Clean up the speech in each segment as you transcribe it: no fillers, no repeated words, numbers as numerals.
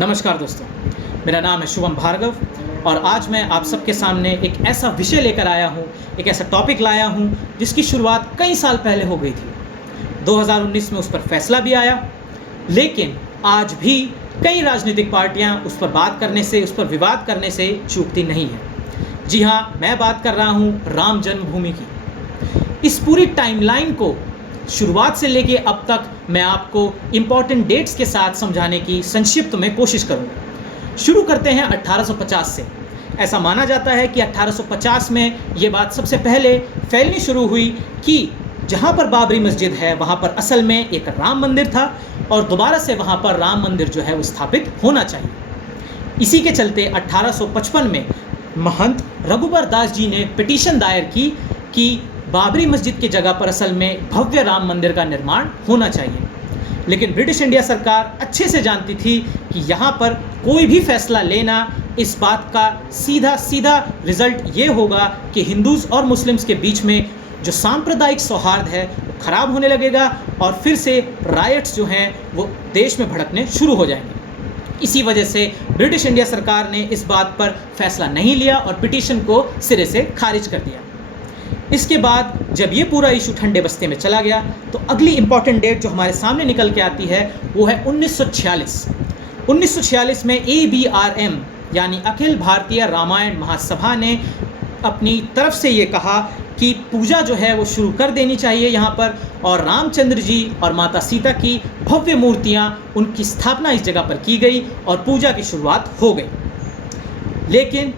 नमस्कार दोस्तों, मेरा नाम है शुभम भार्गव और आज मैं आप सबके सामने एक ऐसा विषय लेकर आया हूँ, एक ऐसा टॉपिक लाया हूँ जिसकी शुरुआत कई साल पहले हो गई थी। 2019 में उस पर फैसला भी आया, लेकिन आज भी कई राजनीतिक पार्टियाँ उस पर बात करने से, उस पर विवाद करने से चूकती नहीं हैं। जी हाँ, मैं बात कर रहा हूँ राम जन्मभूमि की। इस पूरी टाइमलाइन को शुरुआत से लेके अब तक मैं आपको इम्पॉर्टेंट डेट्स के साथ समझाने की संक्षिप्त में कोशिश करूँगा। शुरू करते हैं 1850 से। ऐसा माना जाता है कि 1850 में ये बात सबसे पहले फैलनी शुरू हुई कि जहाँ पर बाबरी मस्जिद है वहाँ पर असल में एक राम मंदिर था और दोबारा से वहाँ पर राम मंदिर जो है वो स्थापित होना चाहिए। इसी के चलते 1855 में महंत रघुबर दास जी ने पिटीशन दायर की कि बाबरी मस्जिद की जगह पर असल में भव्य राम मंदिर का निर्माण होना चाहिए। लेकिन ब्रिटिश इंडिया सरकार अच्छे से जानती थी कि यहाँ पर कोई भी फैसला लेना, इस बात का सीधा रिजल्ट ये होगा कि हिंदूज़ और मुस्लिम्स के बीच में जो सांप्रदायिक सौहार्द है वो ख़राब होने लगेगा और फिर से रायट्स जो हैं वो देश में भड़कने शुरू हो जाएंगे। इसी वजह से ब्रिटिश इंडिया सरकार ने इस बात पर फैसला नहीं लिया और पिटीशन को सिरे से खारिज कर दिया। इसके बाद जब ये पूरा इशू ठंडे बस्ते में चला गया तो अगली इम्पॉर्टेंट डेट जो हमारे सामने निकल के आती है वो है 1946। 1946 में ABRM यानी अखिल भारतीय रामायण महासभा ने अपनी तरफ से ये कहा कि पूजा जो है वो शुरू कर देनी चाहिए यहाँ पर, और रामचंद्र जी और माता सीता की भव्य मूर्तियाँ, उनकी स्थापना इस जगह पर की गई और पूजा की शुरुआत हो गई। लेकिन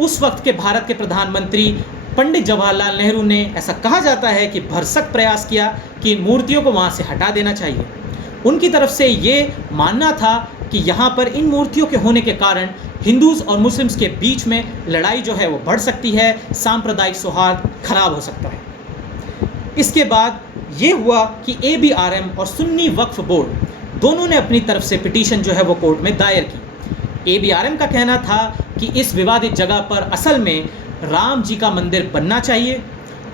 उस वक्त के भारत के प्रधानमंत्री पंडित जवाहरलाल नेहरू ने, ऐसा कहा जाता है कि भरसक प्रयास किया कि इन मूर्तियों को वहाँ से हटा देना चाहिए। उनकी तरफ से ये मानना था कि यहाँ पर इन मूर्तियों के होने के कारण हिंदूज़ और मुस्लिम्स के बीच में लड़ाई जो है वो बढ़ सकती है, सांप्रदायिक सौहार्द खराब हो सकता है। इसके बाद ये हुआ कि ABRM और सुन्नी वक्फ बोर्ड दोनों ने अपनी तरफ से पिटीशन जो है वो कोर्ट में दायर की। ABRM का कहना था कि इस विवादित जगह पर असल में राम जी का मंदिर बनना चाहिए,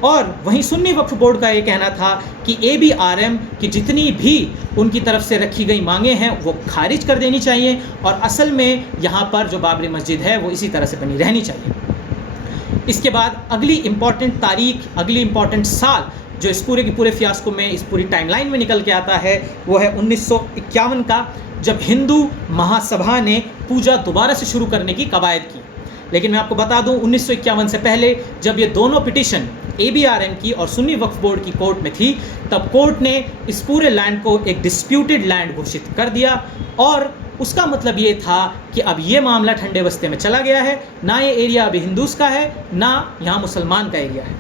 और वहीं सुन्नी वक्फ बोर्ड का ये कहना था कि ABRM की जितनी भी उनकी तरफ से रखी गई मांगें हैं वो खारिज कर देनी चाहिए और असल में यहाँ पर जो बाबरी मस्जिद है वो इसी तरह से बनी रहनी चाहिए। इसके बाद अगली इम्पॉर्टेंट तारीख, अगली इम्पॉर्टेंट साल जो इस पूरे की पूरे फियास्को में, इस पूरी टाइमलाइन में निकल के आता है वो है 1951 का, जब हिंदू महासभा ने पूजा दोबारा से शुरू करने की कवायद की। लेकिन मैं आपको बता दूं 1951 से पहले जब ये दोनों पिटीशन ABRM की और सुन्नी वक्फ बोर्ड की कोर्ट में थी, तब कोर्ट ने इस पूरे लैंड को एक डिस्प्यूटेड लैंड घोषित कर दिया और उसका मतलब ये था कि अब ये मामला ठंडे बस्ते में चला गया है, ना ये एरिया अभी हिंदूज़ का है ना यहाँ मुसलमान का एरिया है।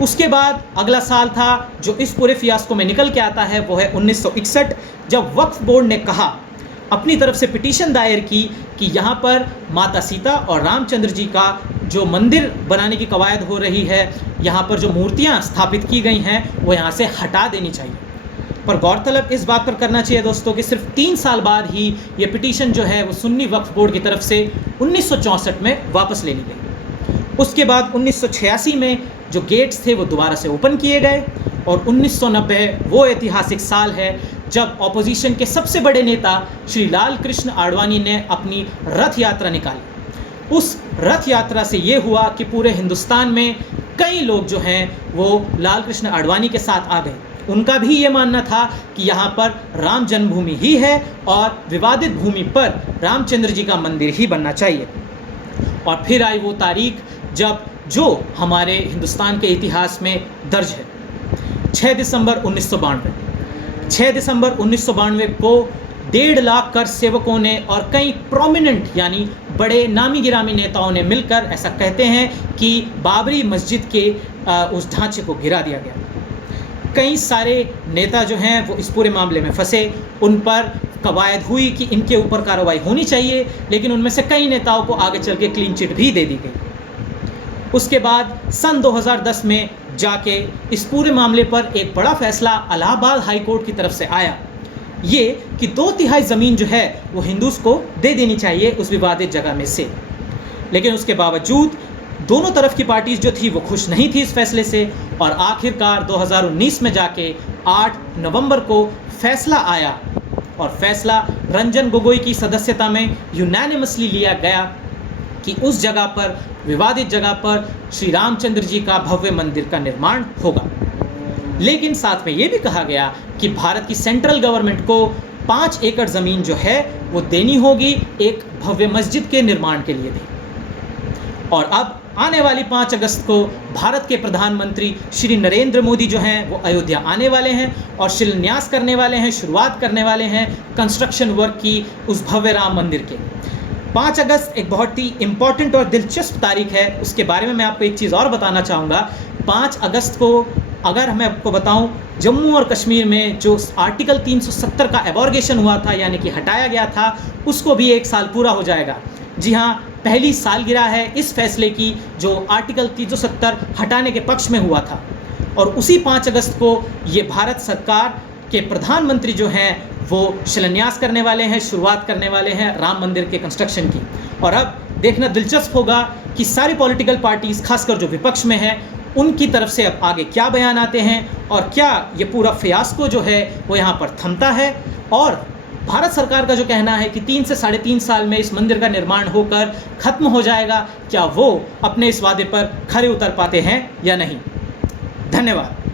उसके बाद अगला साल था जो इस पूरे फियास्को में निकल के आता है वो है 1961, जब वक्फ बोर्ड ने कहा, अपनी तरफ से पिटीशन दायर की कि यहाँ पर माता सीता और रामचंद्र जी का जो मंदिर बनाने की कवायद हो रही है, यहाँ पर जो मूर्तियाँ स्थापित की गई हैं वो यहाँ से हटा देनी चाहिए। पर गौरतलब इस बात पर करना चाहिए दोस्तों कि सिर्फ 3 साल बाद ही ये पिटीशन जो है वो सुन्नी वक्फ बोर्ड की तरफ से 1964 में वापस ले ली गई। उसके बाद 1986 में जो गेट्स थे वो दोबारा से ओपन किए गए और 1990 वो ऐतिहासिक साल है जब ऑपोजिशन के सबसे बड़े नेता श्री लाल कृष्ण आडवाणी ने अपनी रथ यात्रा निकाली। उस रथ यात्रा से ये हुआ कि पूरे हिंदुस्तान में कई लोग जो हैं वो लाल कृष्ण आडवाणी के साथ आ गए। उनका भी ये मानना था कि यहाँ पर राम जन्मभूमि ही है और विवादित भूमि पर रामचंद्र जी का मंदिर ही बनना चाहिए। और फिर आई वो तारीख जब जो हमारे हिंदुस्तान के इतिहास में दर्ज है, 6 दिसंबर 1992। 6 दिसंबर 1992 को 1.5 लाख कर सेवकों ने और कई प्रोमिनेंट यानी बड़े नामी गिरामी नेताओं ने मिलकर ऐसा कहते हैं कि बाबरी मस्जिद के उस ढांचे को गिरा दिया गया। कई सारे नेता जो हैं वो इस पूरे मामले में फंसे, उन पर कवायद हुई कि इनके ऊपर कार्रवाई होनी चाहिए, लेकिन उनमें से कई नेताओं को आगे चल के क्लीन चिट भी दे दी गई। उसके बाद सन 2010 में जाके इस पूरे मामले पर एक बड़ा फैसला इलाहाबाद हाई कोर्ट की तरफ से आया, ये कि 2/3 ज़मीन जो है वो हिंदूज़ को दे देनी चाहिए उस विवादित जगह में से। लेकिन उसके बावजूद दोनों तरफ की पार्टीज़ जो थी वो खुश नहीं थी इस फैसले से और आखिरकार 2019 में जाके 8 नवंबर को फैसला आया और फैसला रंजन गोगोई की सदस्यता में यूनानिमसली लिया गया कि उस जगह पर, विवादित जगह पर श्री रामचंद्र जी का भव्य मंदिर का निर्माण होगा। लेकिन साथ में ये भी कहा गया कि भारत की सेंट्रल गवर्नमेंट को 5 एकड़ ज़मीन जो है वो देनी होगी एक भव्य मस्जिद के निर्माण के लिए भी। और अब आने वाली 5 अगस्त को भारत के प्रधानमंत्री श्री नरेंद्र मोदी जो हैं वो अयोध्या आने वाले हैं और शिलान्यास करने वाले हैं, शुरुआत करने वाले हैं कंस्ट्रक्शन वर्क की उस भव्य राम मंदिर के। 5 अगस्त एक बहुत ही इम्पॉर्टेंट और दिलचस्प तारीख है, उसके बारे में मैं आपको एक चीज़ और बताना चाहूँगा। 5 अगस्त को अगर मैं आपको बताऊं, जम्मू और कश्मीर में जो आर्टिकल 370 का एबॉर्गेशन हुआ था, यानी कि हटाया गया था, उसको भी 1 साल पूरा हो जाएगा। जी हाँ, पहली सालगिरह है इस फैसले की जो आर्टिकल 370 हटाने के पक्ष में हुआ था। और उसी 5 अगस्त को ये भारत सरकार के प्रधानमंत्री जो हैं वो शिलान्यास करने वाले हैं, शुरुआत करने वाले हैं राम मंदिर के कंस्ट्रक्शन की। और अब देखना दिलचस्प होगा कि सारी पॉलिटिकल पार्टीज़, खासकर जो विपक्ष में हैं, उनकी तरफ से अब आगे क्या बयान आते हैं और क्या ये पूरा फियास्को जो है वो यहाँ पर थमता है, और भारत सरकार का जो कहना है कि 3 से 3.5 साल में इस मंदिर का निर्माण होकर ख़त्म हो जाएगा, क्या वो अपने इस वादे पर खरे उतर पाते हैं या नहीं। धन्यवाद।